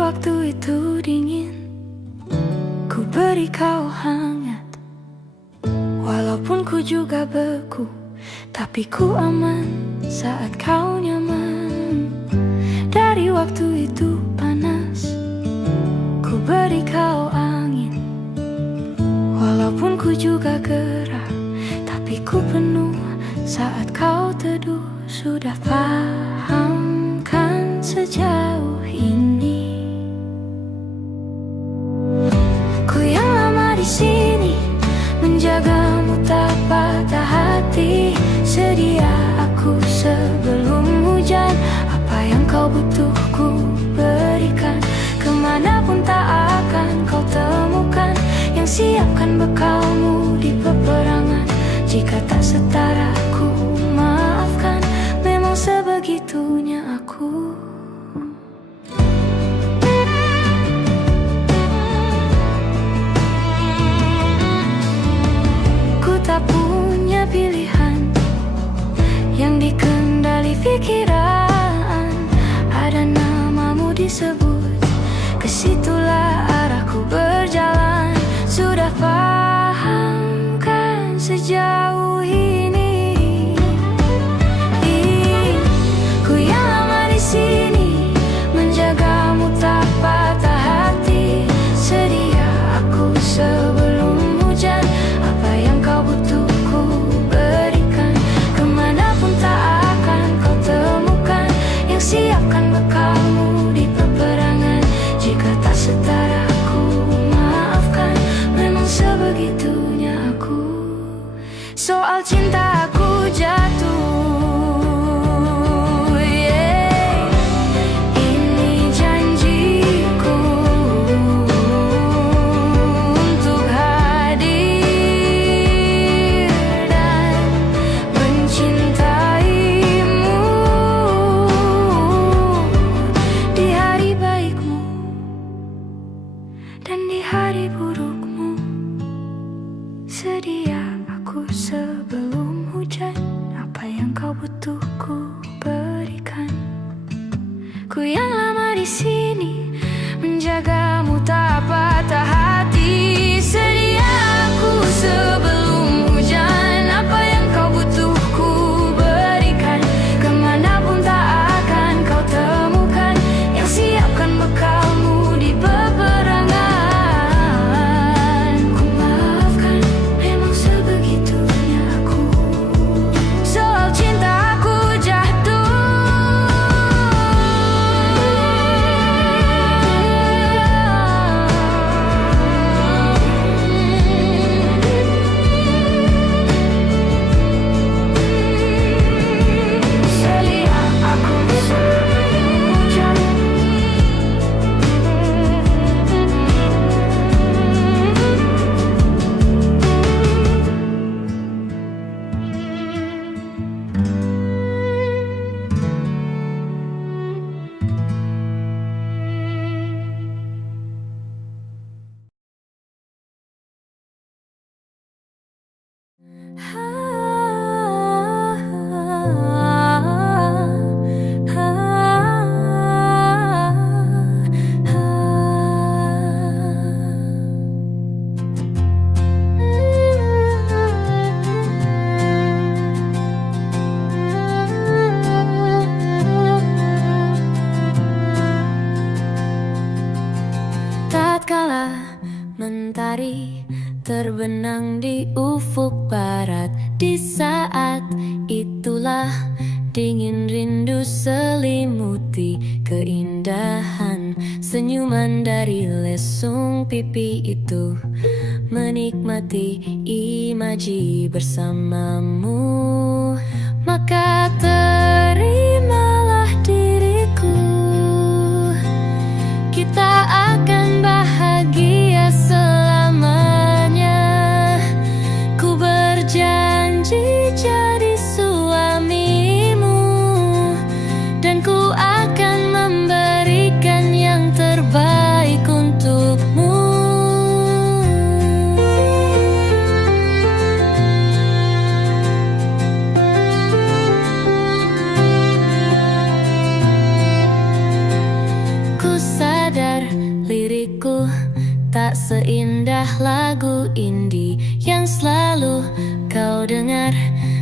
waktu itu dingin, ku beri kau hangat. Walaupun ku juga beku, tapi ku aman saat kau nyaman. Dari waktu itu panas, ku beri kau angin. Walaupun ku juga gerah, tapi ku penuh saat kau teduh. Sudah paham kan sejauh ini? Ku yang lama di sini, menjagamu tak patah hati. Sedia aku sebelum hujan, apa yang kau butuh ku berikan. Kemanapun tak akan kau temukan, yang siapkan bekalmu di peperangan. Jika tak setara ku maafkan, memang sebegitunya aku. Ku tak punya pilihan yang dikendali pikiran. Ada namamu disebut, kesitulah arahku berjalan. Sudah paham kan sejauh ini? Ku yang lama di sini, menjagamu tak patah hati. Sedia aku sebelum hujan, apa yang kau butuh ku berikan. Kemanapun tak akan kau temukan, yang siapkan bekalmu di peperangan. Jika tak setara ku maafkan, memang sebegitunya aku. Soal cinta aku jatuh, yeah. Ini janjiku untuk hadir dan mencintaimu di hari baikmu dan di hari burukmu. Sedia aku sebelum hujan, apa yang kau butuh ku berikan. Ku yang lama di sini, menjagamu tak patah hati. Sedia aku sebelum hujan, apa yang kau butuh ku berikan. Kemanapun tak akan kau temukan, yang siapkan bekalmu di peperangan. Ku maafkan, memang sebegitunya aku. Soal cinta aku jatuh. Sedia aku sebelum hujan. Tatkala mentari terbenang di ufuk barat, di saat itulah dingin rindu selimuti keindahan senyuman dari lesung pipi itu. Menikmati imaji bersamamu, maka terimalah diriku. Kita akan bahagia selamanya. Ku berjanji jadi suamimu, dan ku akan memberikan yang terbaik untukmu. tak seindah lagu indie yang selalu kau dengar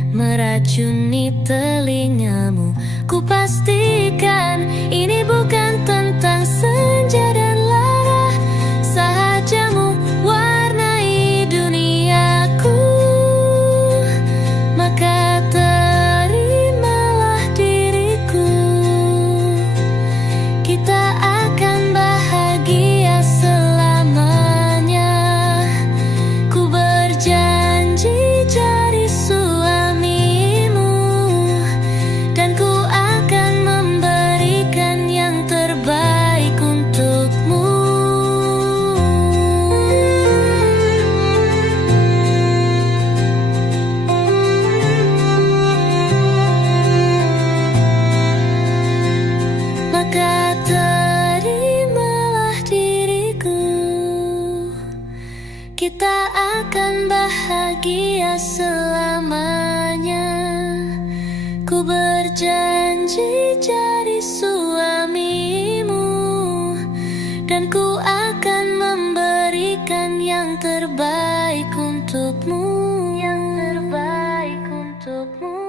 meracuni telingamu. Ku pastikan ini bukan tentang senja dan lara sahajamu warnai duniaku. Maka terimalah diriku, kita akan bahagia selamanya. Ku berjanji jadi suamimu, dan ku akan memberikan yang terbaik untukmu. Maka terimalah diriku, kita akan bahagia selamanya. Ku berjanji jadi suamimu, dan ku akan memberikan yang terbaik untukmu. Yang terbaik untukmu.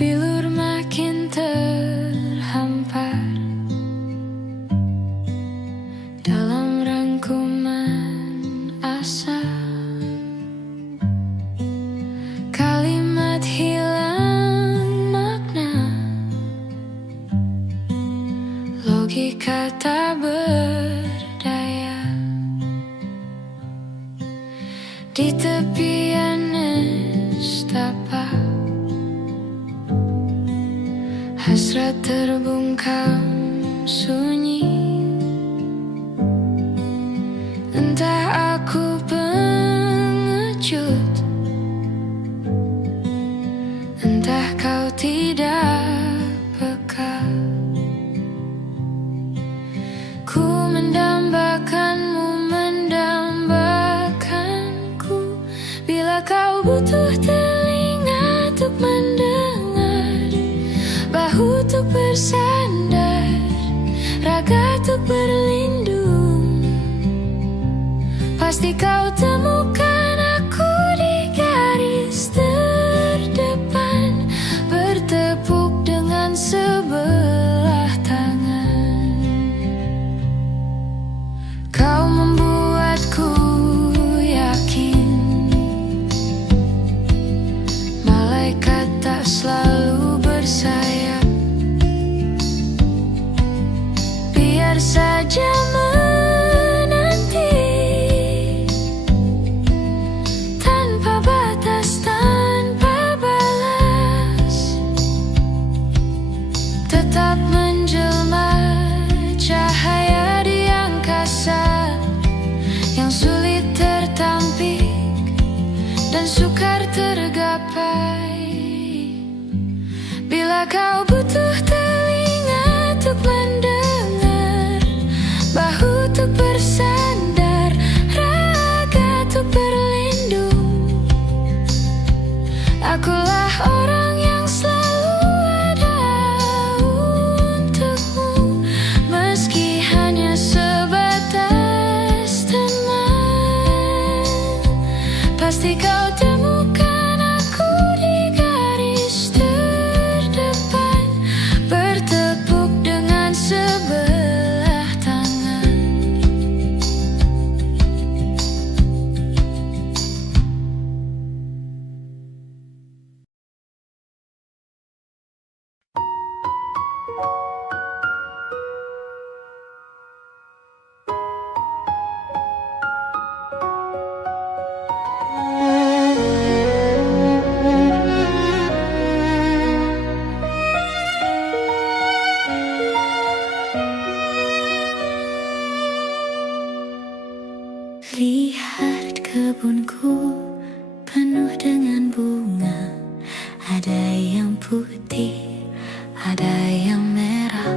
Bilur makin terhampar dalam rangkuman asa, kalimat hilang makna, logika tak berdaya. Di tepian nestapa hasrat terbungkam sunyi. Entah aku pengecut, entah kau tidak peka. Ku mendambakanmu, mendambakanku. Bila kau butuh telinga untuk mendengar, bahu untuk bersandar, raga untuk berlindung, pasti kau temukan aku di garis terdepan, bertepuk dengan sebelah tangan. Kau membuatku yakin malaikat tak selalu bersayap. Biar saja menanti tanpa batas, tanpa balas, tetap menjelma cahaya di angkasa yang sulit tertampik dan sukar tergapai. Bila kau butuh telinga untuk mendengar, bahu untuk bersandar, raga untuk berlindung, akulah orang yang selalu ada untukmu. Meski hanya sebatas teman, pasti kau temukan aku di garis terdepan, bertepuk dengan sebelah tangan. ada yang merah.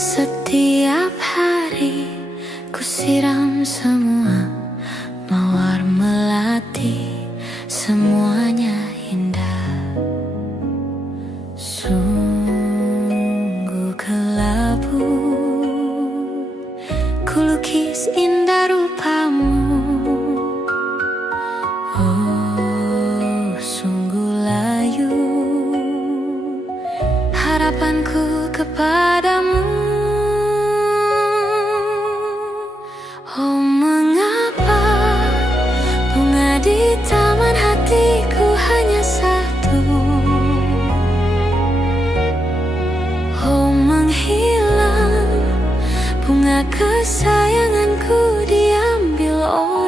Setiap hari ku siram semua mawar melati, semuanya indah. Sungguh kelabu ku lukis indah rupamu. Oh, sungguh layu harapanku kepadamu. Oh, mengapa bunga di taman hatiku hanya satu? Oh, menghilang bunga kesayanganku diambil orang.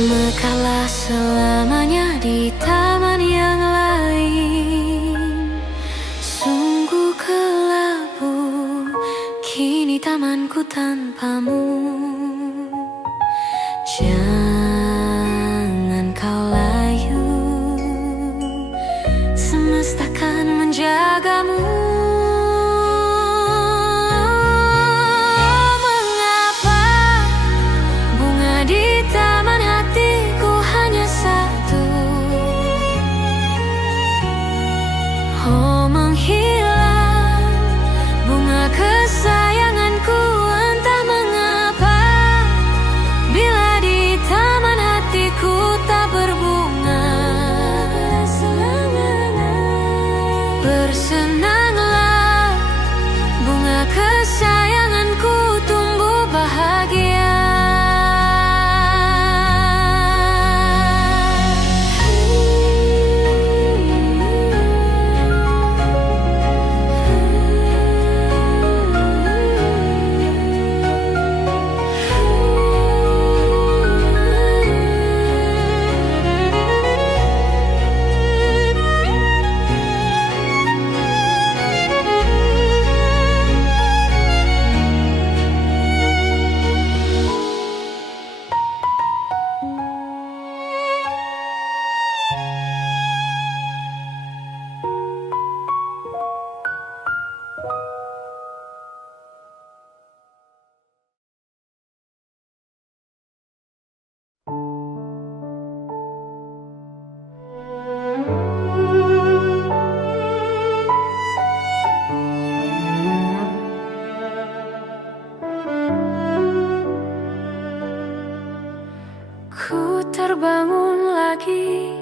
Mekalah selamanya di taman yang lain. Sungguh kelabu kini tamanku tanpamu. Jangan kau layu, semesta kan menjagamu. Mengapa bunga di taman hatiku hanya satu? Oh, menghilang bunga kesayanganku, entah mengapa. Bila di taman hatiku tak berbunga, bersenanglah bunga kesayanganku tumbuh bahagia. Ku terbangun lagi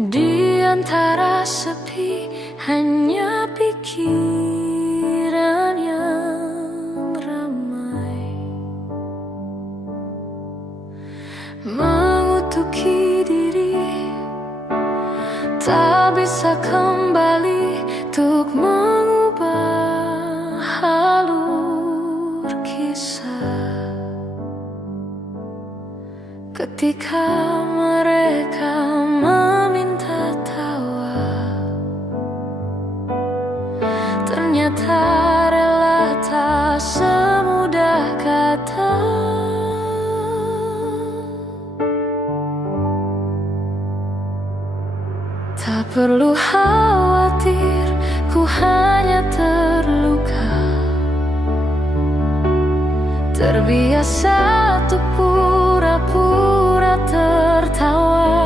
di antara sepi, hanya pikiran yang ramai mengutuki diri, tak bisa kembali untuk mengubah alur kisah. Ketika mereka meminta tawa, ternyata rela tak semudah kata. Tak perlu khawatir, ku hanya terluka, terbiasa untuk pura-pura tertawa.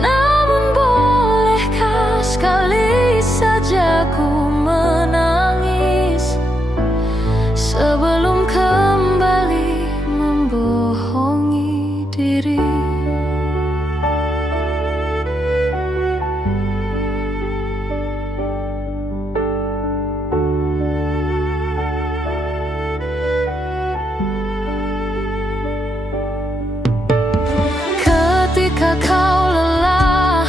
Namun bolehkah sekali saja ku menangis sebelum kembali membohongi diri. Ketika kau lelah,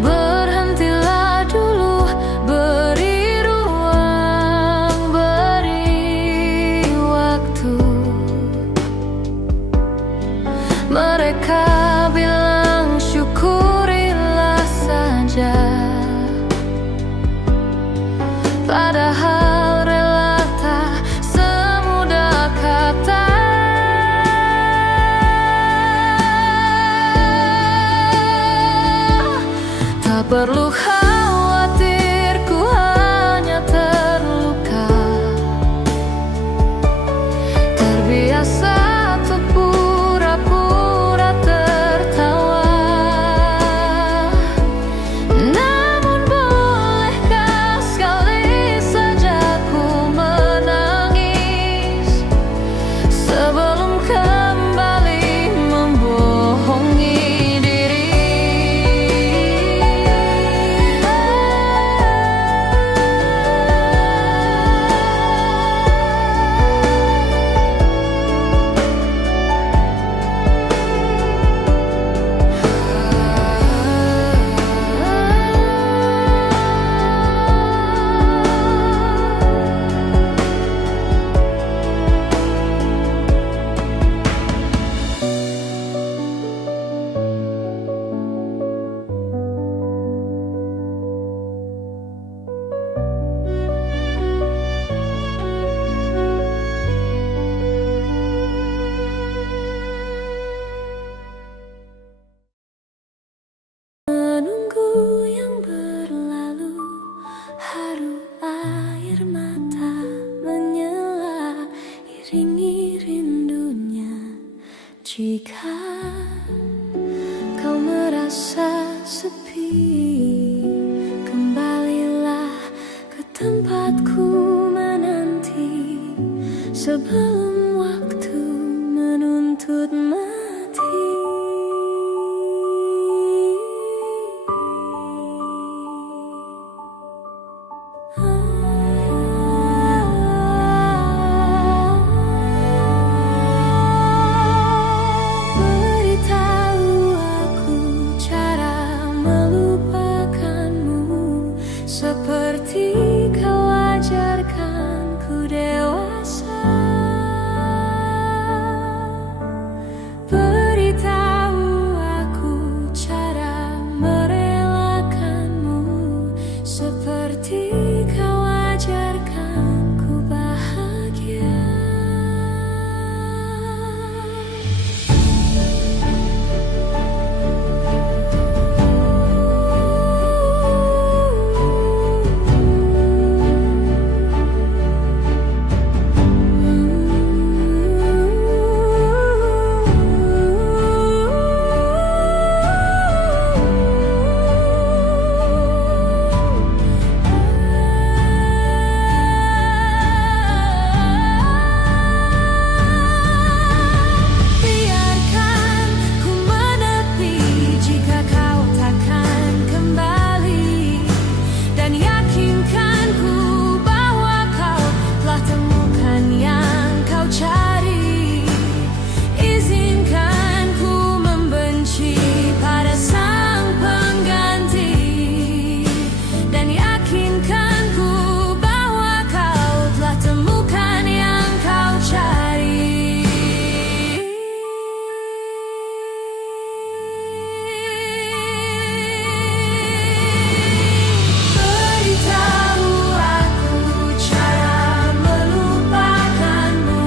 berhentilah dulu, beri ruang, beri waktu. Mereka bilang syukurilah saja, Tak perlu khawatir, ku hanya terluka. Terbiasa untuk pura-pura tertawa. Namun bolehkah sekali saja ku menangis sebelum kembali membohongi diri. Menunggu yang berlalu, haru air mata menyela, iringi rindunya. Jika kau merasa sepi, kembalilah ke tempatku menanti sebelum waktu menuntut mati. Beritahu aku cara melupakanmu seperti kau ajarkanku dewasa. Beritahu aku cara merelakanmu seperti kau ajarkanku bahagia. Biarkan ku menepi jika kau takkan kembali, dan yakinkanku bahwa kau telah temukan yang kau cari. Izinkan ku membenci pada sang pengganti, dan yakinkanku bahwa kau telah temukan yang kau cari. Beritahu aku cara melupakanmu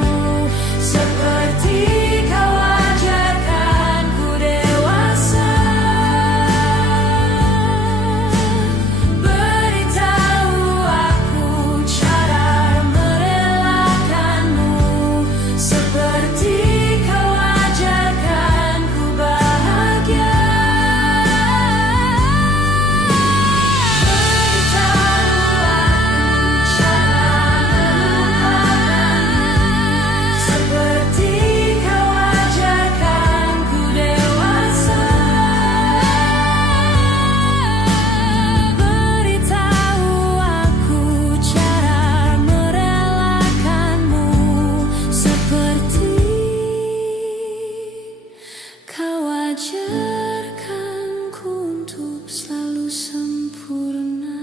seperti kau ajarkanku dewasa. Beritahu aku cara merelakanmu seperti kau ajarkanku bahagia. Seperti kau ajarkanku dewasa. Beritahu aku cara merelakanmu seperti kau ajarkanku untuk selalu sempurna.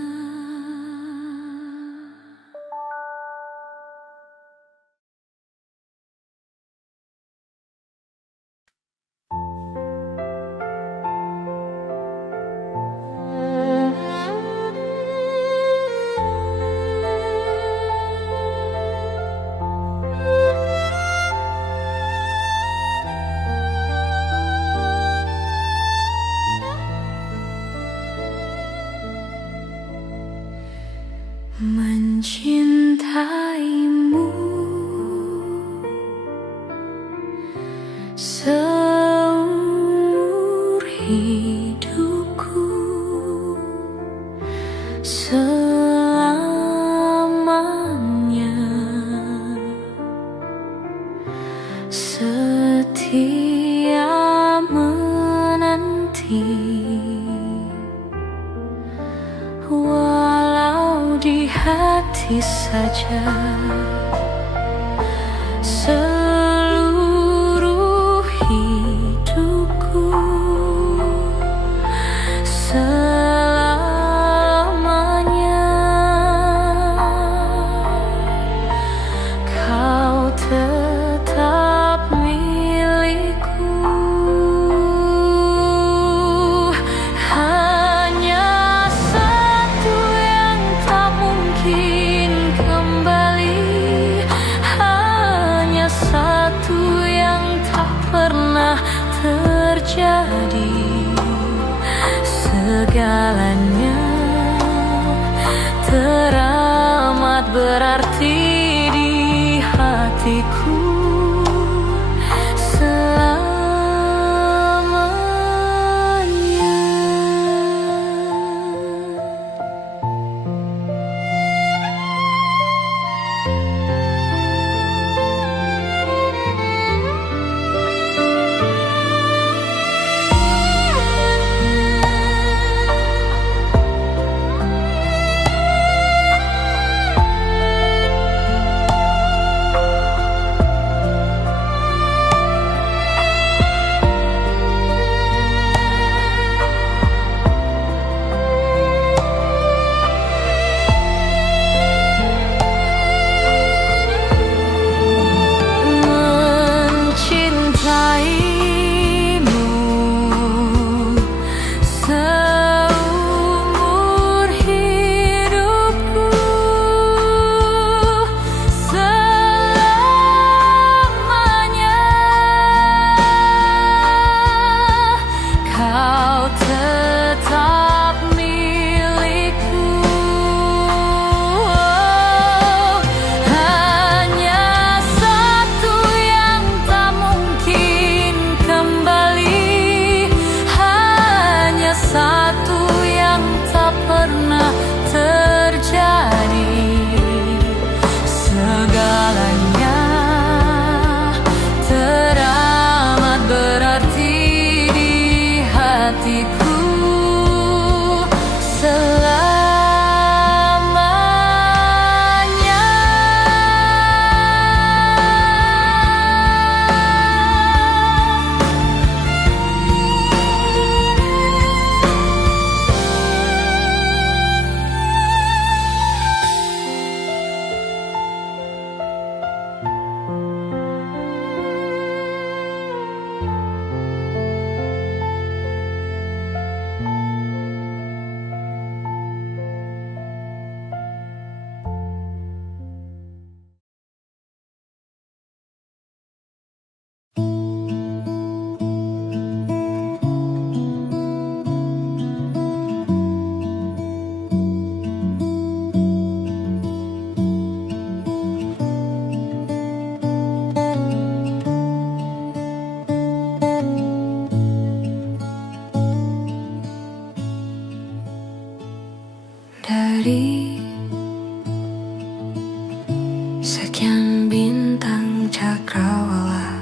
Mencintaimu seumur hidupku, selamanya setia menanti, walau di hati saja. Seluruh hidupku selamanya kau tetap milikku. Hanya satu yang tak mungkin kembali, hanya satu yang tak pernah terjadi. Segalanya teramat berarti di hatiku selamanya. Mencintaimu seumur hidupku, selamanya kau tetap milikku. Hanya satu yang tak mungkin kembali, hanya satu yang tak pernah terjadi. Segalanya teramat berarti di hatiku selamanya. Dari sekian bintang cakrawala,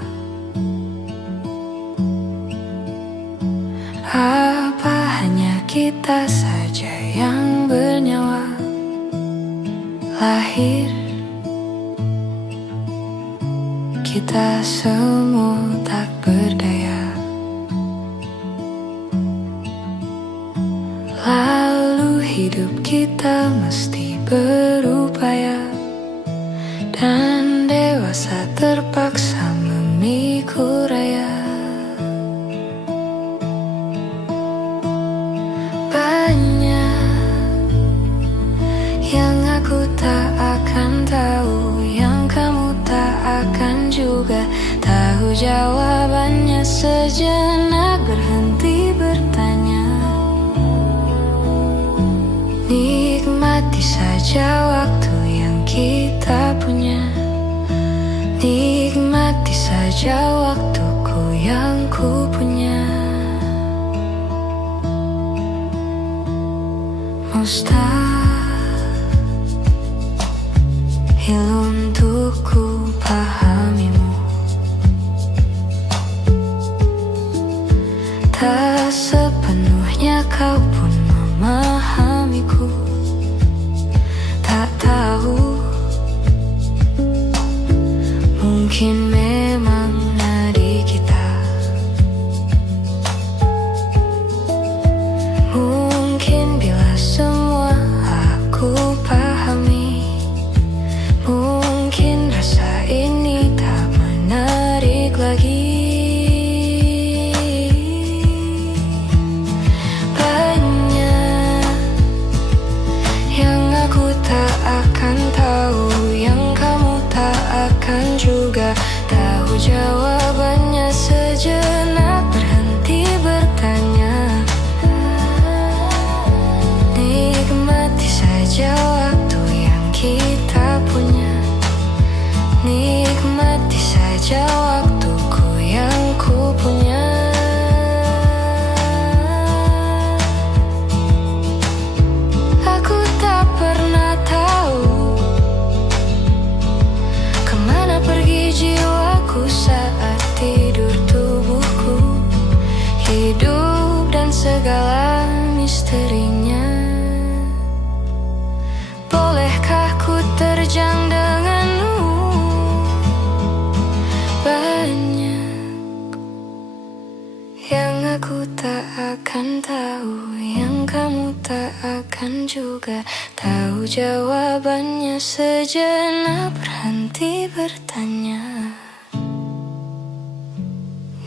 apa hanya kita saja yang bernyawa? Lahir kita semua tak berdaya, lalu hidup kita mesti berupaya, dan dewasa terpaksa memikul raya. Banyak yang aku tak akan tahu, yang kamu tak akan juga tahu jawabannya. Sejenak berhenti bertanya, nikmat Nikmati saja waktu yang kita punya. Nikmati saja waktuku yang ku punya. Mustahil untuk ku pahamimu. Tak sepenuhnya kau pun memahamiku. Tak tahu, mungkin memang nadi kita. Mungkin bila semua aku pahami, mungkin rasa ini tak menarik lagi. Banyak yang aku tak akan tahu, yang kamu tak akan juga tahu jawabannya. Sejenak berhenti bertanya. Nikmati saja waktu yang kita punya. Nikmati saja waktuku yang ku punya. Aku tak pernah tahu kemana pergi jiwaku saat tidur tubuhku. Hidup dan segala misterinya. Bolehkah ku terjang denganmu? Banyak yang aku tak akan tahu, yang kamu tak akan juga tahu jawabannya. Sejenak berhenti bertanya.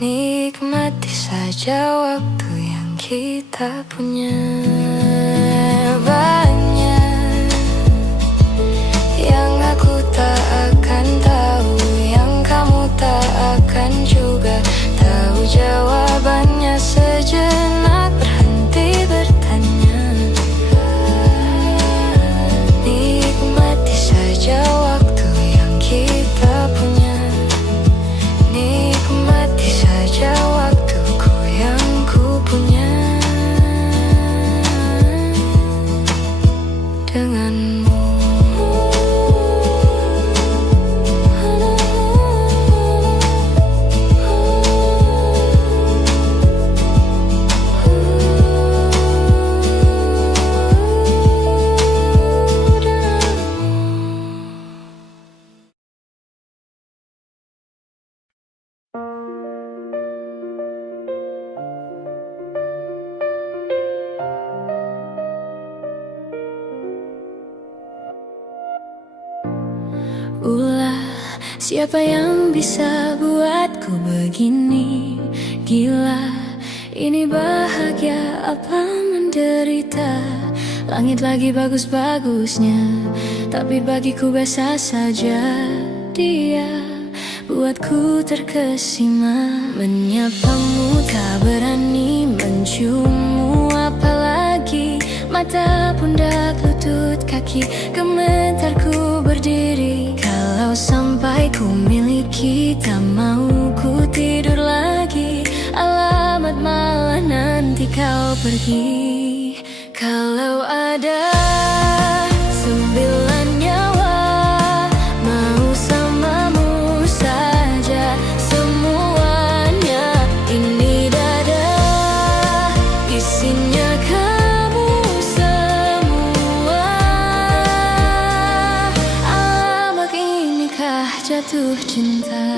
Nikmati saja waktu yang kita punya. Banyak yang aku tak akan tahu, yang kamu tak akan juga tahu jawabannya. Sejenak berhenti bertanya. Nikmati saja waktu yang kita punya. Nikmati saja waktuku yang ku punya. Denganmu. Ulah, siapa yang bisa buatku begini? Gila, ini bahagia apa menderita? Langit lagi bagus-bagusnya, tapi bagiku biasa saja. Dia buatku terkesima. Menyapamu tak berani, menciummu apalagi. Mata, pundak, lutut, kaki, gemetarku berdiri. Kalau sampai ku miliki, tak mau ku tidur lagi. Alamat malah nanti kau pergi. Kalau ada 9 nyawa, mau samamu saja semuanya. Ini dada, isinya kamu semua. Alamak, inikah jatuh cinta?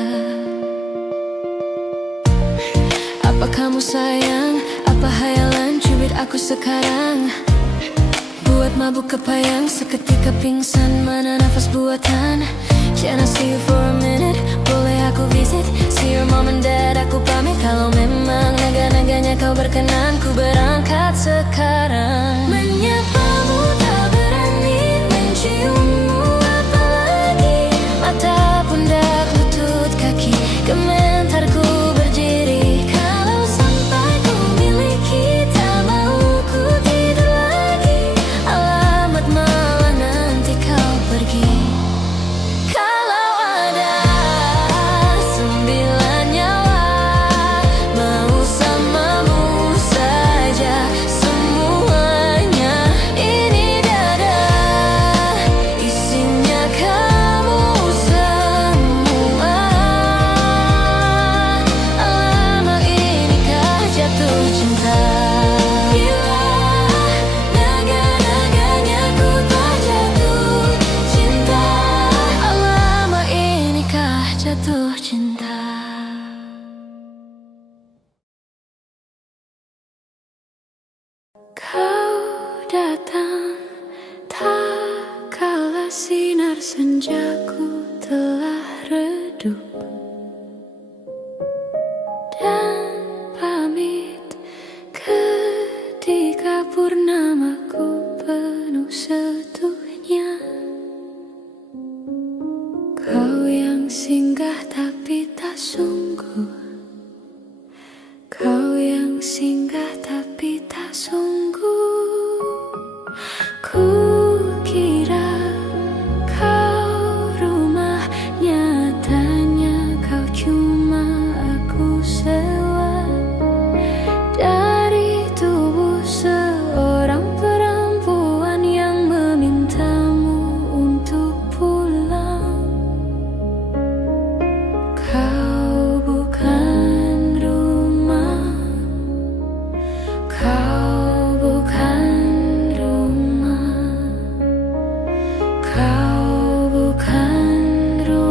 Apa kamu sayang? Apa hayalan cubit aku sekarang? Buat mabuk kepayang, seketika pingsan. Mana nafas buatan? Can I see you for a minute? Boleh aku visit? See your mom and dad, aku pamit. Kalau memang naga-naganya kau berkenan, ku berangkat sekarang. Menyapamu tak berani, menciummu apalagi. Mata, pundak, lutut, kaki, gemetarku berdiri. Kalau sampai ku miliki, tak mau ku tidur lagi. Alamat datang tak kala sinar senjaku telah redup, dan pamit ketika purnamaku penuh setuhnya. Kau yang singgah tapi tak sungguh, kau yang singgah tapi tak sungguh. Ku kira kau rumah, nyatanya kau cuma aku sewa dari tubuh seorang perempuan yang memintamu untuk pulang. Kau bukan rumah, kau bukan rumah, kau bukan rumah, kau bukan rumah.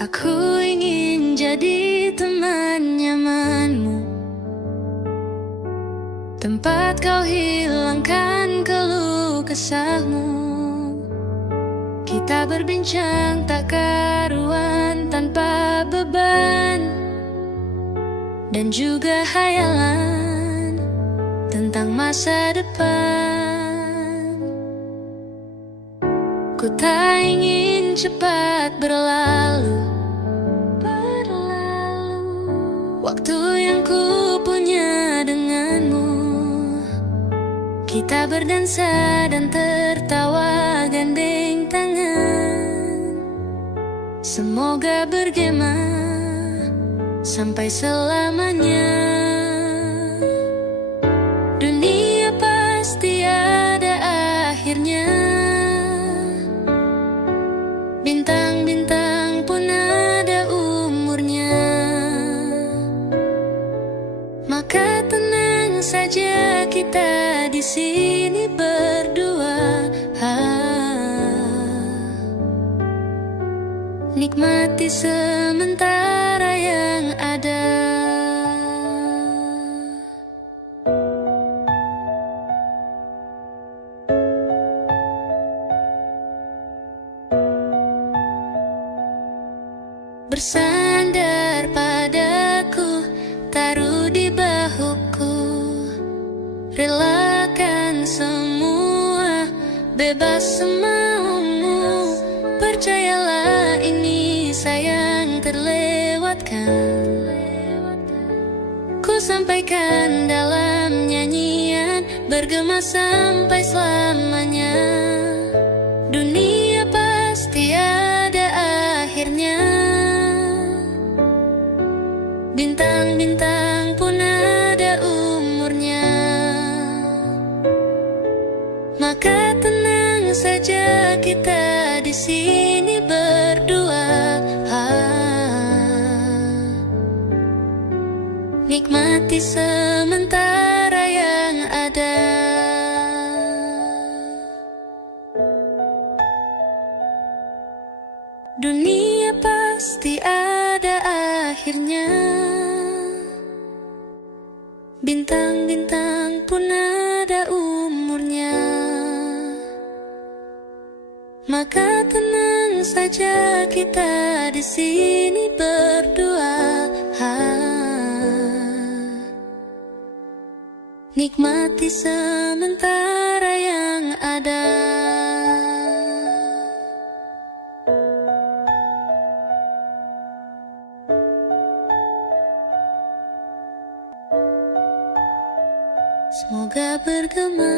Aku ingin jadi teman nyamanmu, tempat kau hilangkan keluh kesahmu. Kita berbincang tak karuan tanpa beban, dan juga hayalan tentang masa depan. Ku tak ingin cepat berlalu waktu yang ku punya denganmu. Kita berdansa dan tertawa gandeng tangan. Semoga bergema sampai selamanya. Dunia pasti ada akhirnya, bintang-bintang pun ada umurnya. Maka tenang saja kita di sini berdua, nikmati sementara yang ada. Bersandar padaku, taruh di bahuku, relakan semua, bebas semaumu. terlewatkan. Ku sampaikan dalam nyanyian, bergema sampai selamanya. Dunia pasti ada akhirnya. Bintang-bintang pun ada umurnya. Maka tenang saja kita di sini berdua. Nikmati sementara yang ada. Dunia pasti ada akhirnya. Bintang-bintang pun ada umurnya. Maka tenang saja kita di sini berdua. Nikmati sementara yang ada. Semoga bergema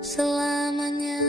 selamanya.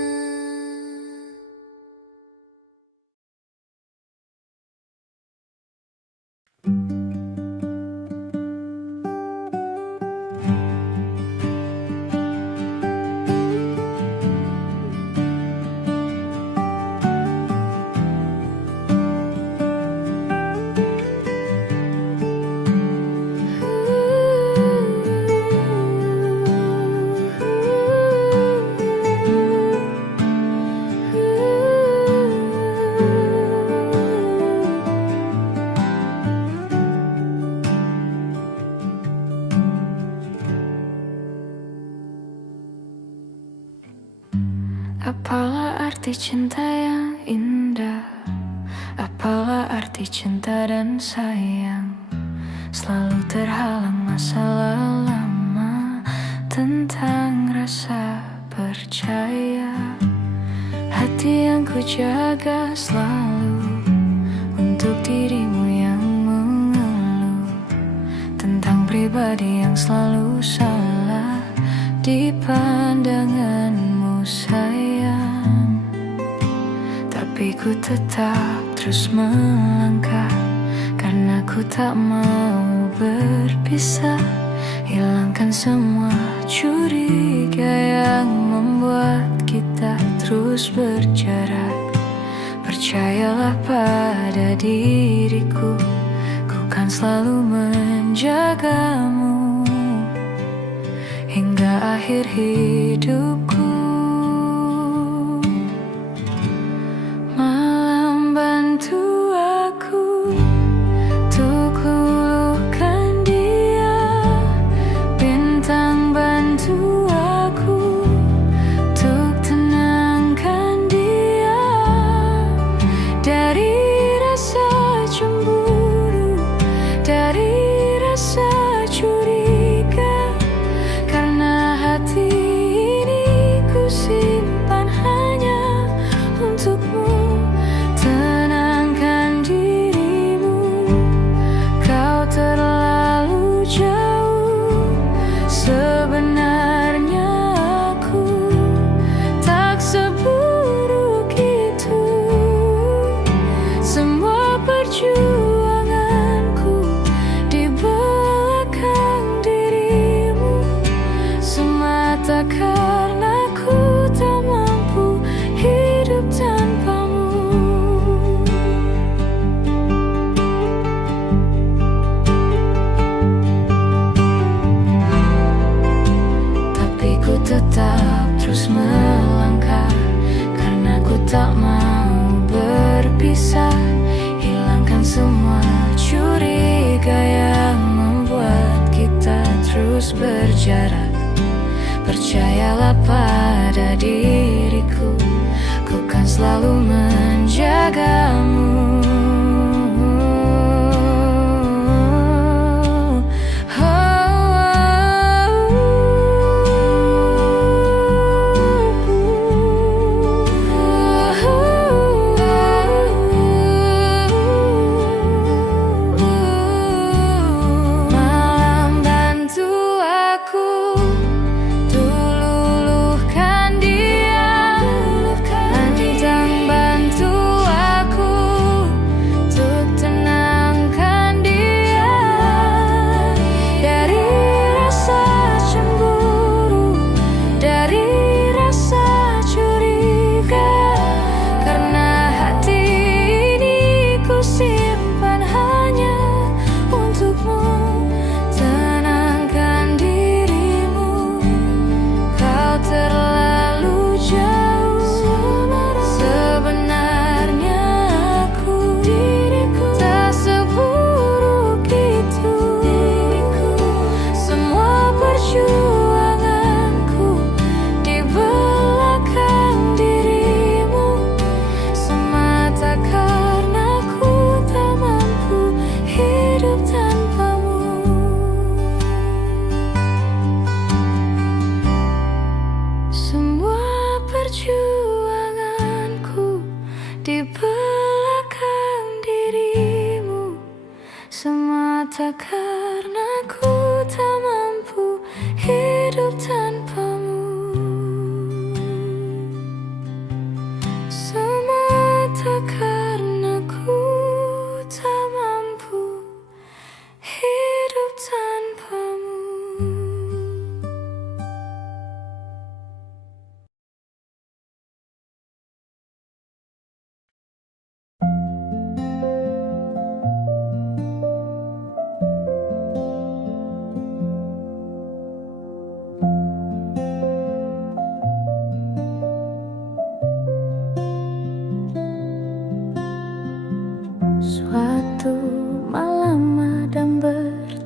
Apalah arti cinta yang indah? Apalah arti cinta dan sayang? Selalu terhalang masalah lama. Tentang rasa percaya, hati yang ku jaga selalu untuk dirimu yang mengeluh. Tentang pribadi yang selalu salah di pandanganmu sayang. Tapi ku tetap terus melangkah, karena ku tak mau berpisah. Hilangkan semua curiga yang membuat kita terus berjarak. Percayalah pada diriku, ku kan selalu menjagamu hingga akhir hidupku. Malam bantu aku untuk luluhkan dia, bintang bantu aku untuk tenangkan dia dari rasa cemburu, dari rasa curiga. Karena hati ini ku simpan hanya untukmu. Tenangkan dirimu, kau terlalu jauh. Sebenarnya aku tak seburuk itu. Semua perjuanganku di belakang dirimu, semata karena ku tak mampu hidup tanpamu. Tapi ku tetap terus melangkah, karena ku tak mau berpisah. Hilangkan semua curiga yang membuat kita terus berjarak. Percayalah pada diriku, ku kan selalu menjagamu.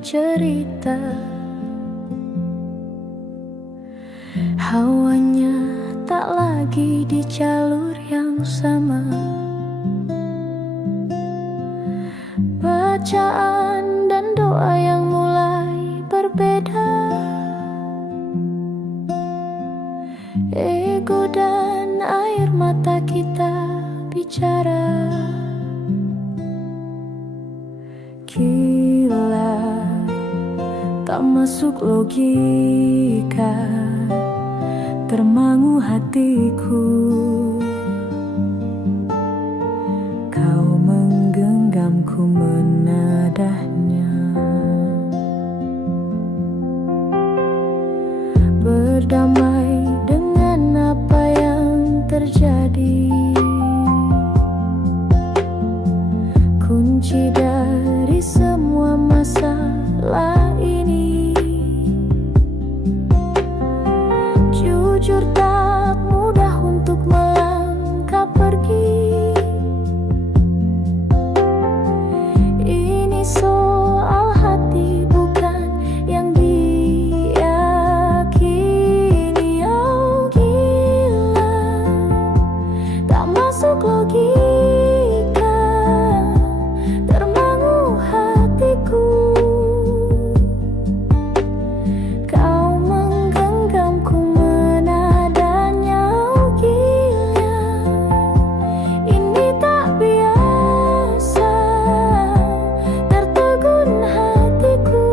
cerita. Hawanya tak lagi di jalur yang sama. Bacaan dan doa yang mulai berbeda. Ego dan air mata kita bicara. Gila, tak masuk logika, termangu hatiku. Kau menggenggamku menadahnya. Berdamai dengan apa yang terjadi. Kunci dari semua masalah ini. Jujur tak mudah untuk melangkah pergi. Ini soal hati bukan yang diyakini. Oh gila, tak masuk logika, termangu hatiku. Kau menggenggamku menadanya. Oh gila, ini tak biasa, tertegun hatiku.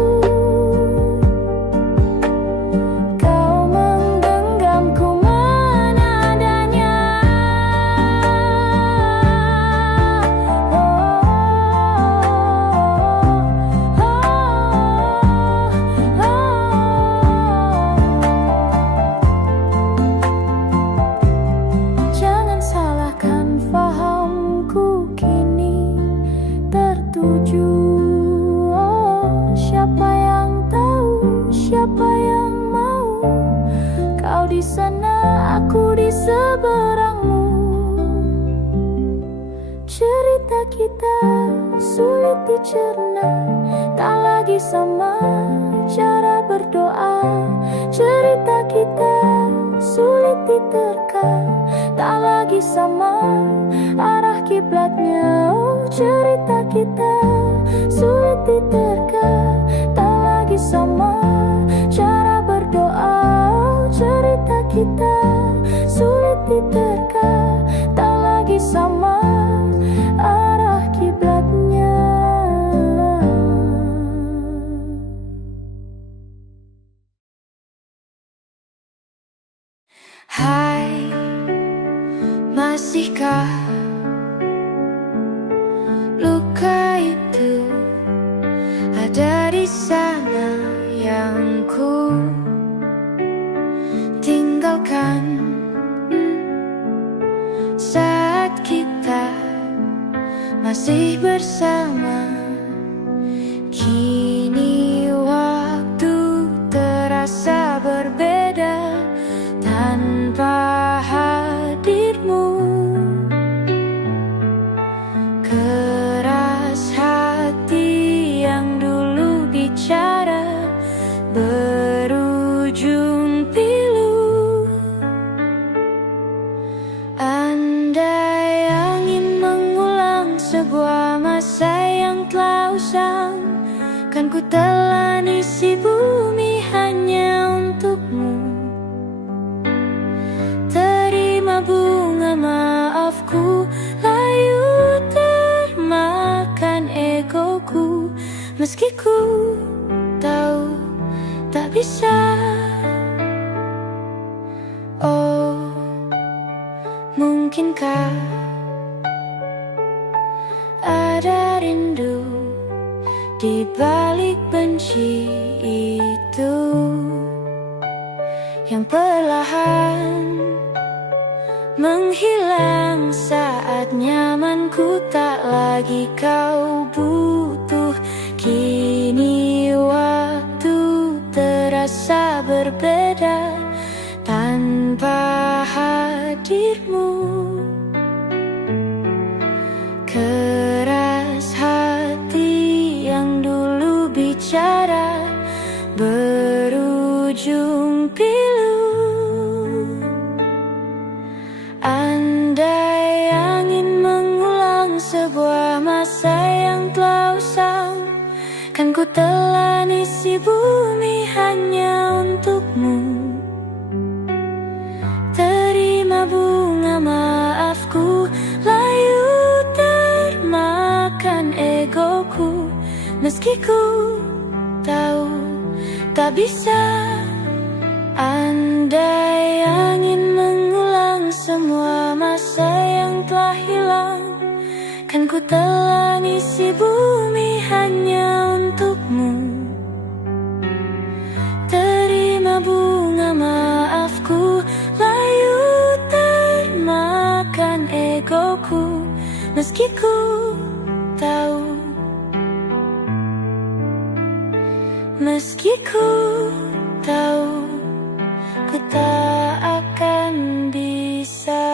Kau menggenggamku menadanya. Jangan salahkan fahamku kini tertuju. Oh, siapa yang tahu, siapa yang mau? Kau di sana, aku di seberangmu. Cerita kita sulit dicerna, tak lagi sama cara berdoa. Cerita kita sulit diterka, tak lagi sama arah kiblatnya. Oh, cerita kita sulit diterka, tak lagi sama cara berdoa. Oh, cerita kita sulit diterka, tak lagi sama arah kiblatnya. Hai, masihkah luka itu ada di sana yang ku tinggalkan saat kita masih bersama? Kini waktu terasa berbeda tanpa hadirmu. Keras hati yang dulu bicara berujung pilu. Andai angin mengulang sebuah masa yang telah usang, kan ku telan isi bumi hanya untukmu. Terima bunga maafku, layu termakan egoku. Meski ku tahu tak bisa. Oh, mungkinkah ada rindu di balik benci itu yang perlahan menghilang saat nyamanku tak lagi kau butuh. Kini waktu terasa berbeda tanpa hadirmu. Keras hati yang dulu bicara ku telan isi bumi hanya untukmu. Terima bunga maafku, layu termakan egoku. Meski ku tahu tak bisa, andai angin mengulang semua masa yang telah hilang, kan ku telan isi bumi hanya untukmu. Terima bunga maafku, layu termakan egoku. Meski ku tahu, meski ku tahu, ku tak akan bisa.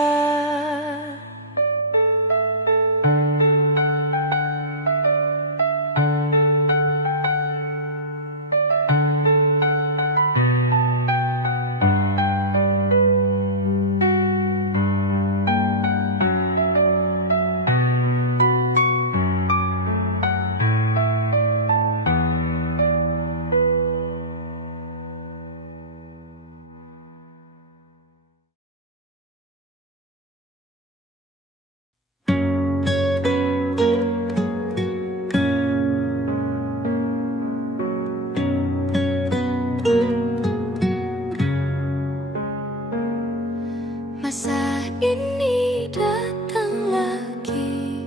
Masa ini datang lagi,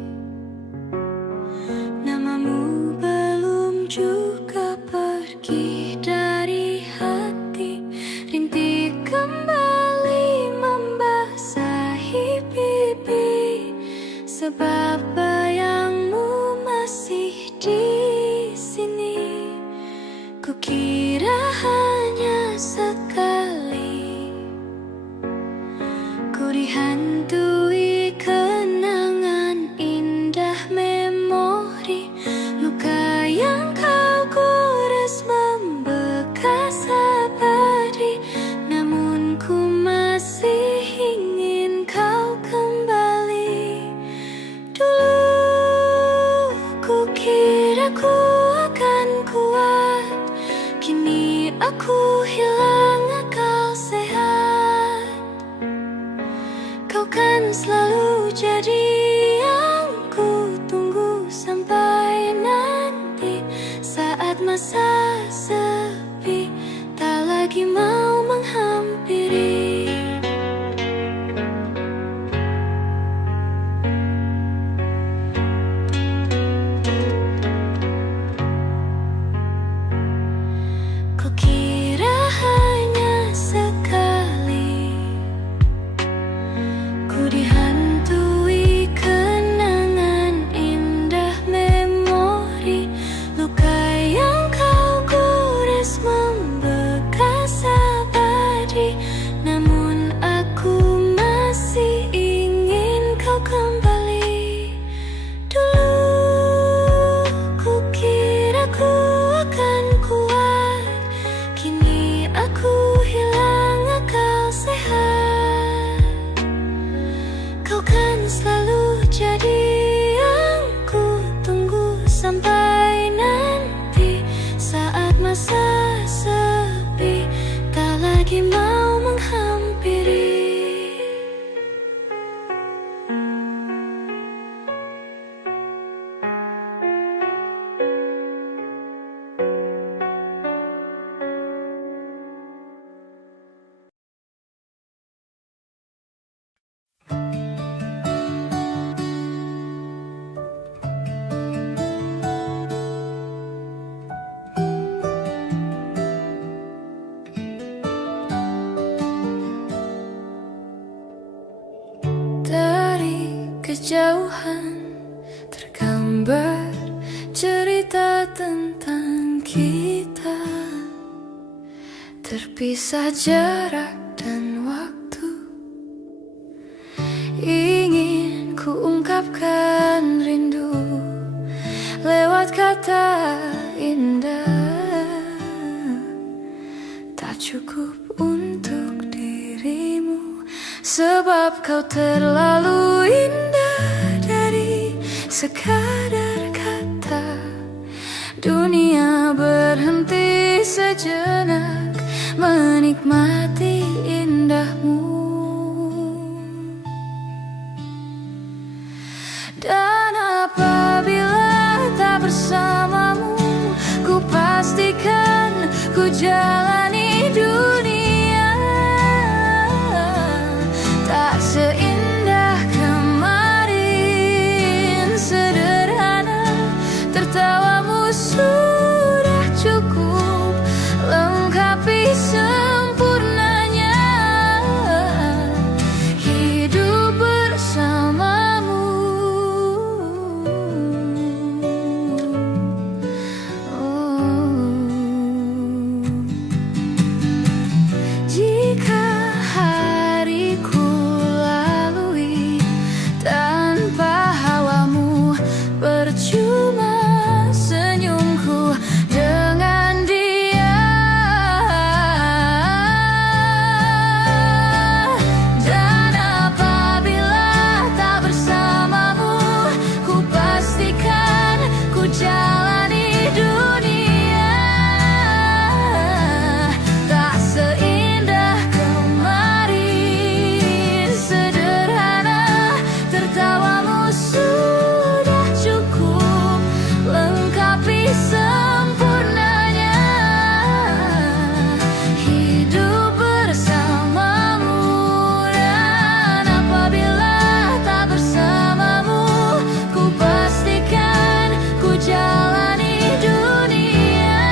namamu belum juga pergi dari hati. Rintik kembali membasahi pipi, sebab bayangmu masih di sini. Kukira hanya sekali ku dihantui kenangan indah memori. Luka yang kau gores membekas abadi, namun ku masih ingin kau kembali. Dulu ku kira ku akan kuat, kini aku hilang akal sehat. Kau kan selalu jadi yang ku tunggu sampai nanti, saat masa sepi tak lagi mau menghampiri. Kukira hanya sekali ku dihantui kenangan indah memori. Luka yang kau gores membekas abadi, namun aku masih ingin kau kembali. Dulu ku kira ku akan kuat, kini aku hilang akal sehat. Kau kan selalu jadi yang ku tunggu sampai nanti, saat masa sepi tak lagi mau menghampiri. Dari kejauhan tergambar cerita tentang kita, terpisah jarak dan waktu. Ingin ku ungkapkan rindu lewat kata indah, tak cukup untuk dirimu, sebab kau terlalu indah dari sekadar kata. Dunia menikmati indahmu. Dan apabila tak bersamamu, ku pastikan ku jalani dunia tak seindah kemarin. Sederhana, tertawamu sudah cukup lengkapi sempurnanya hidup bersamamu. Jika hariku lalui tanpa hawamu, percuma senyumku dengan dia. Dan apabila tak bersamamu, ku pastikan ku jalani dunia tak seindah kemarin. Sederhana, tertawamu sudah cukup lengkapi sempurnanya hidup bersamamu. Dan apabila tak bersamamu, ku pastikan ku jalani dunia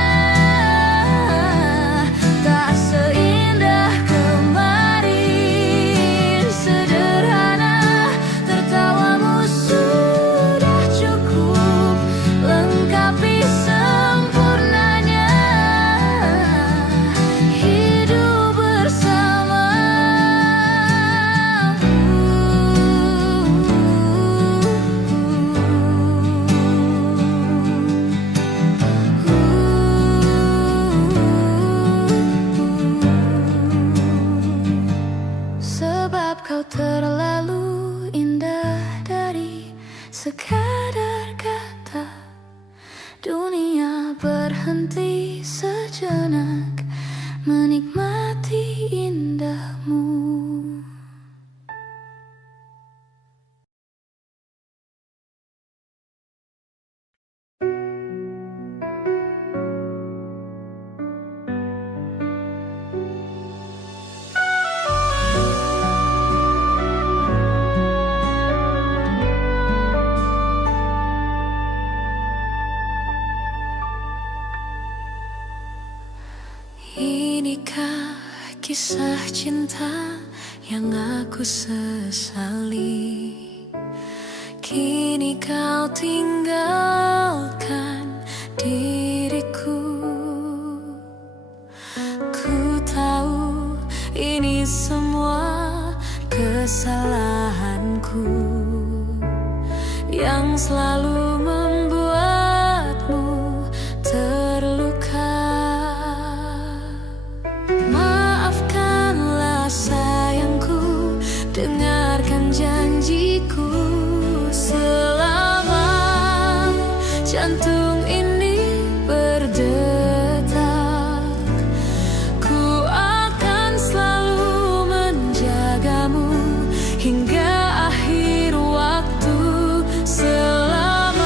tak seindah kemarin. Sederhana, tertawamu sudah cukup lengkapi sempurnanya hidup bersamamu. Sebab kau terlalu indah dari sekadar kata. Dunia berhenti sejenak menikmati indahmu. Inikah kisah cinta yang aku sesali? Kini kau tinggalkan diriku. Ku tahu ini semua kesalahanku yang selalu membuatmu terluka. Maafkanlah sayangku, dengarkan janjiku. Selama jantung ini berdetak, ku akan selalu menjagamu hingga akhir waktu. Selama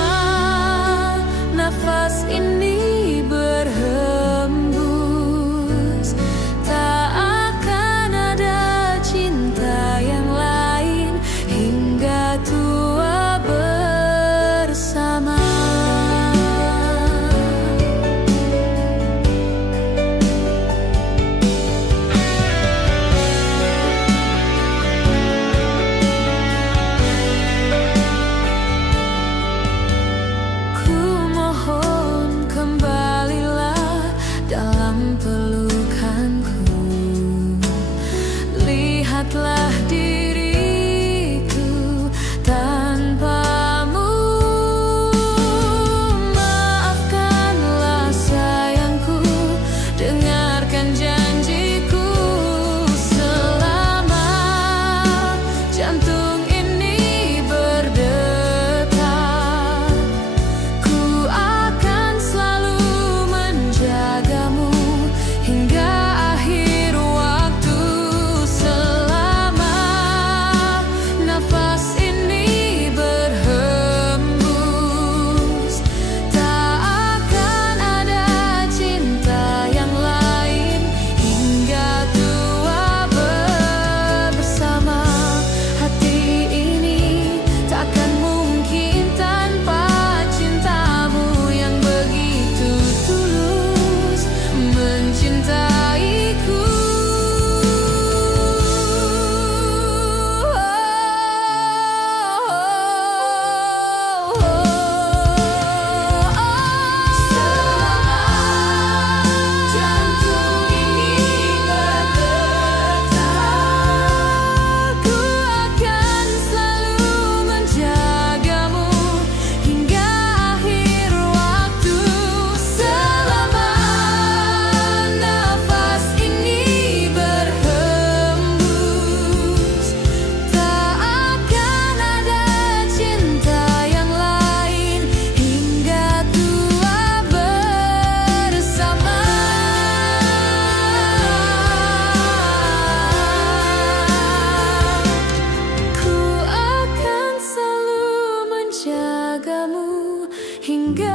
hingga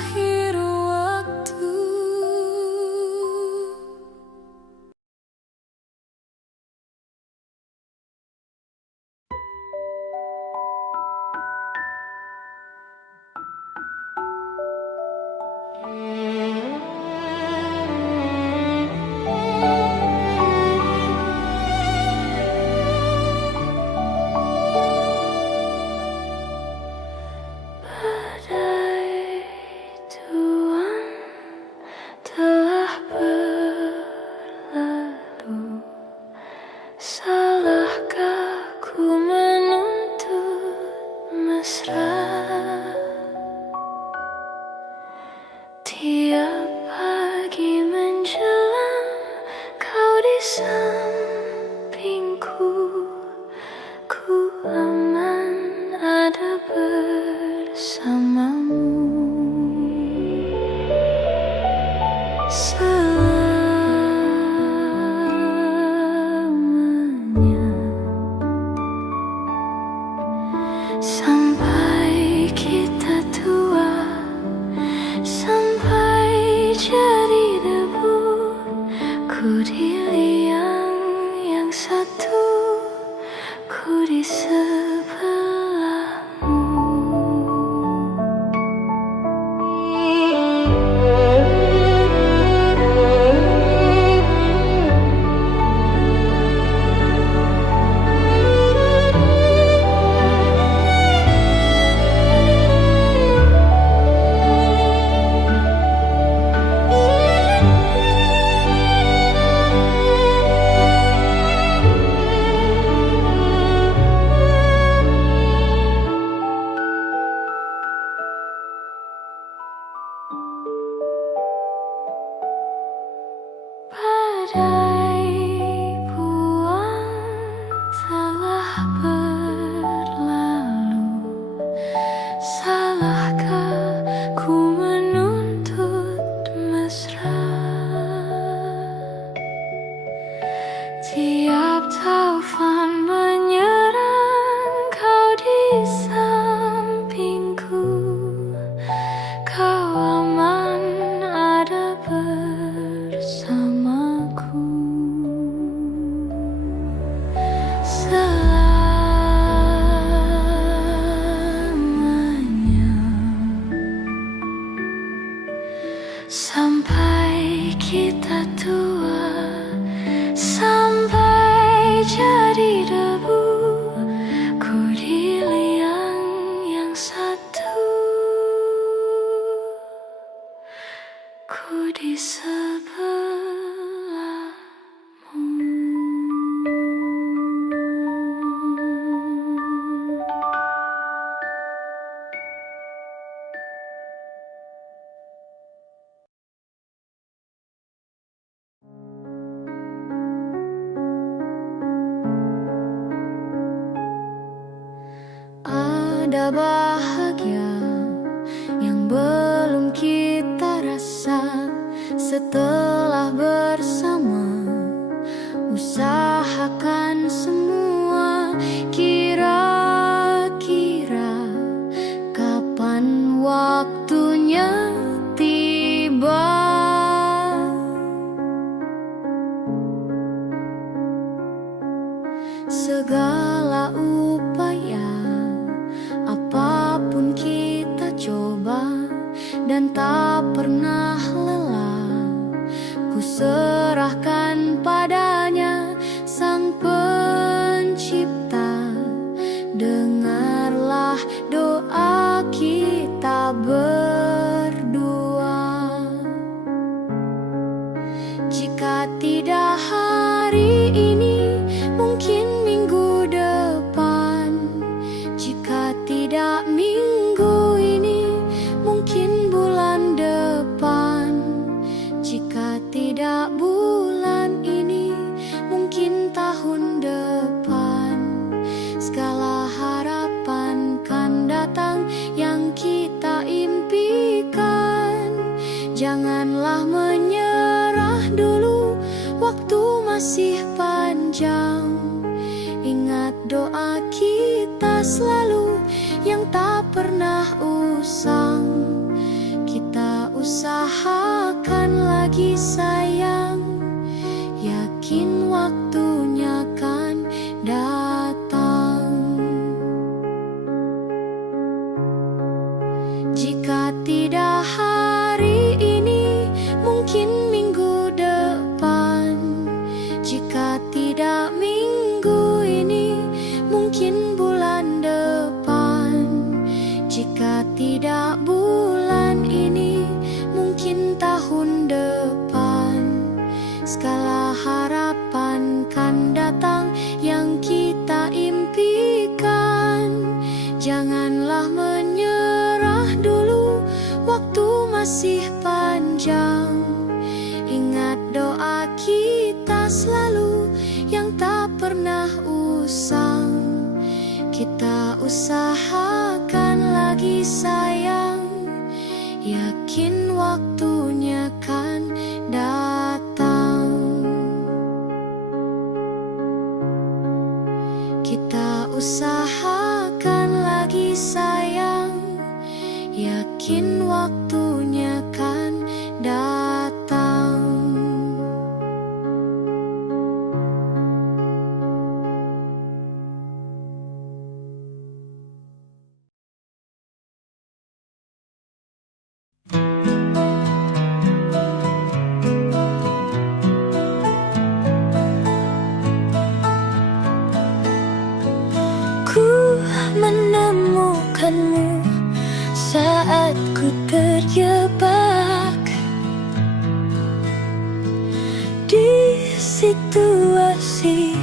akhir waktu. Badai tuan telah berlalu. Salahkah ku menuntut mesra? Tiap pagi menjelang kau di sampingku, ku aman ada bersamamu. Selamanya sampai kita tua, sampai jadi debu. Ku di liang yang satu, ku di sebelahmu. Badai buang telah berlalu. Salahkah ku menuntut mesra? Tiap taufan menyerang kau di sampingku, kau aman ada bersamaku. Selamanya sampai kita tua, sampai jadi debu. Ku di liang yang satu, ku di sebelahmu. Ada bahagia yang belum kita rasa setelah bersama. Usahakan semua, kira-kira kapan waktunya tiba. Segala upaya, apapun kita coba dan tak pernah lelah. Ku serahkan padanya Sang Pencipta. Dengarlah doa kita berdua. Jika tidak hari ini, mungkin minggu depan. Jika tidak minggu ini, mungkin bulan depan. Jika tidak bulan ini, mungkin tahun depan. Segala harapan kan datang yang kita impikan. Janganlah menyerah dulu, waktu masih panjang. Ingat doa kita selalu yang tak pernah usang. usahakan lagi sayang, yakin waktunya kan datang. Jika tidak hari ini, mungkin minggu depan. Jika tidak minggu ini, mungkin bulan depan. Jika tidak bulan ini, mungkin tahun depan. Segala harapan kan datang yang kita impikan. Janganlah menyerah dulu, waktu masih panjang. Ingat doa kita selalu yang tak pernah usang. Kita usahakan lagi sayang, yakin waktunya kan datang. Kita usahakan lagi sayang, yakin waktunya kan datang. Ku menemukanmu saat ku terjebak di situasi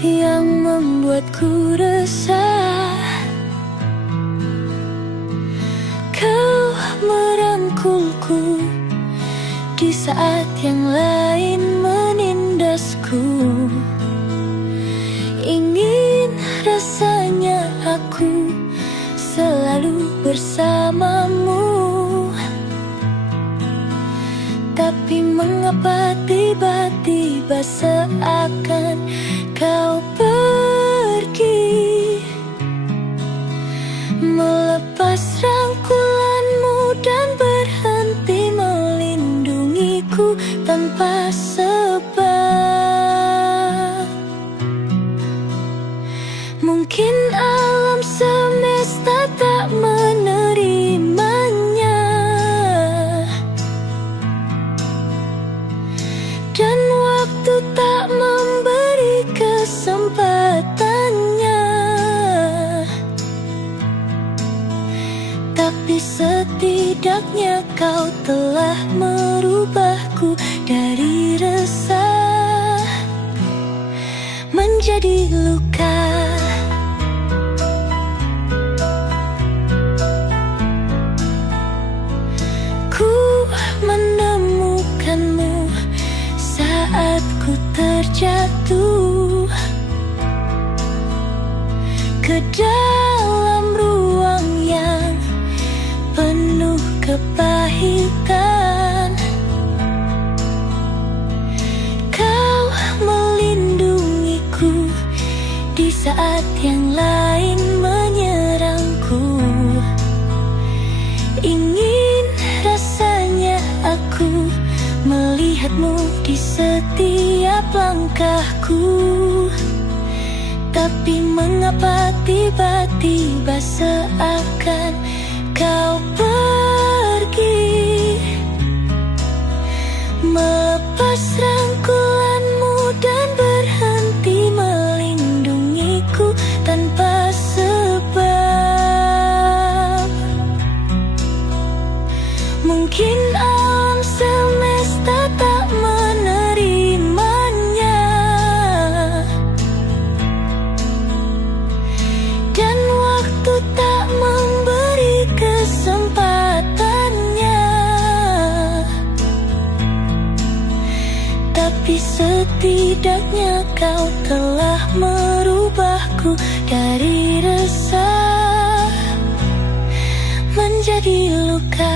yang membuatku resah. Kau merangkulku di saat yang lain menindasku. Ingin rasanya aku selalu bersamamu, tapi mengapa tiba-tiba seakan kau pergi, melepas rangkulanmu dan berhenti melindungiku tanpa sebab. Mungkin alam semesta tak menerimanya, dan waktu tak memberi kesempatannya. Tapi setidaknya kau telah merubahku dari resah menjadi luka. Menemukanmu saat ku terjatuh ke dalam ruang yang penuh kepahitan. Kau melindungiku di saat yang lain menyerangku. Ingin rasanya aku melihatmu di setiap langkahku, tapi mengapa tiba-tiba seakan kau pergi, melepas rangkulanmu dan berhenti melindungiku tanpa sebab. Mungkin alam semesta tak menerimanya, dan waktu tak memberi kesempatannya. Tapi setidaknya kau telah merubahku dari resah menjadi luka.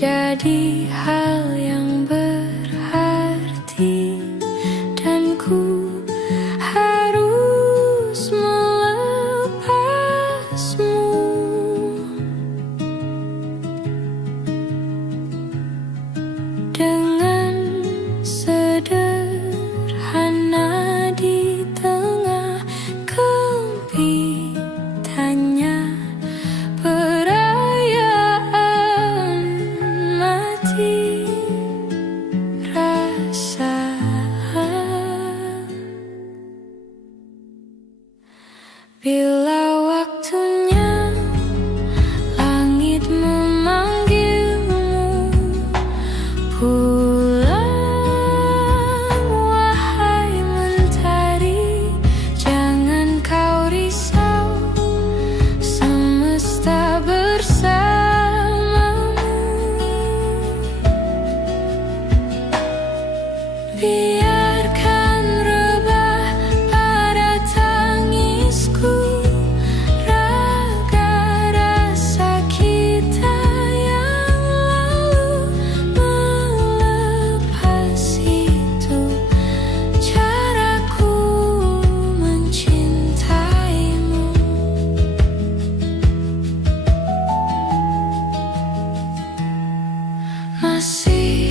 jadi hal yang berarti, dan ku harus melepasmu. Dengan sederhana di tengah kempitannya perayaan mati rasa. Bila waktunya langit memanggilmu pulang, wahai mentari, jangan kau risau, semesta bersamamu. Biarkan rebah pada tangisku raga rasa kita yang lalu. Melepas itu caraku mencintaimu. Masih